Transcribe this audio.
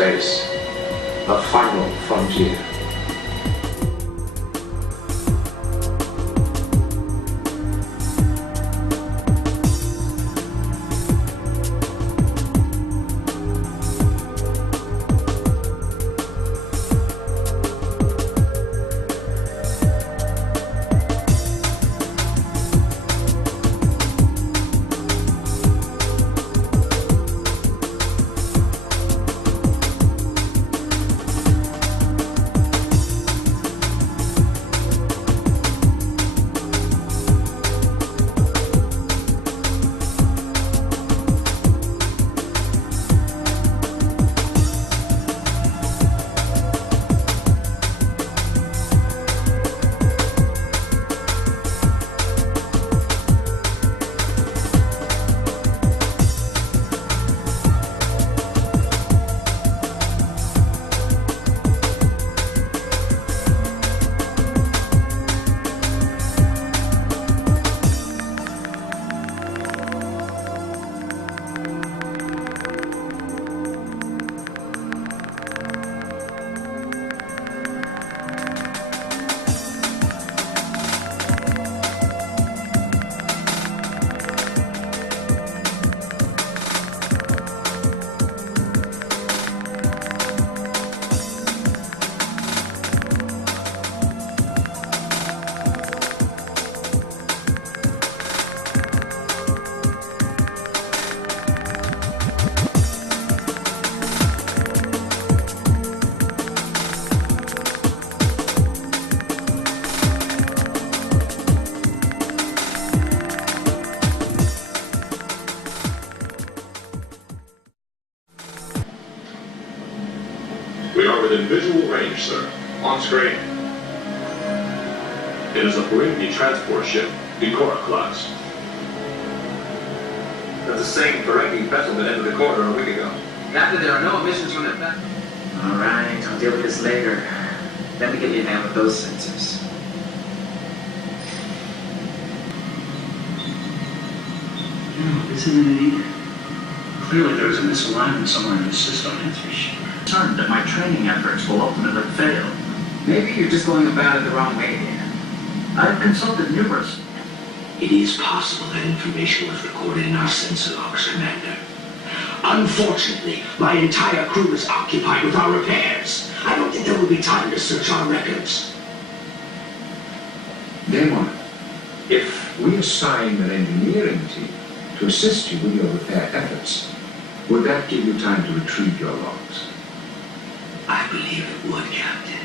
space, a final frontier. We are within visual range, sir. On screen. It is a Ferengi transport ship, Decora class. That's the same Ferengi vessel that entered the corridor a week ago. Captain, there are no emissions from that vessel. All right, I'll deal with this later. Let me get you down with those sensors. No, this isn't it either. Clearly there's a misalignment somewhere in the system. That's for sure. I'm concerned that my training efforts will ultimately fail. Maybe you're just going about it the wrong way, Dan. I've consulted numerous. It is possible that information was recorded in our sensor logs, Commander. Unfortunately, my entire crew is occupied with our repairs. I don't think there will be time to search our records. Damon, if we assign an engineering team to assist you with your repair efforts, would that give you time to retrieve your logs? I believe it would, Captain.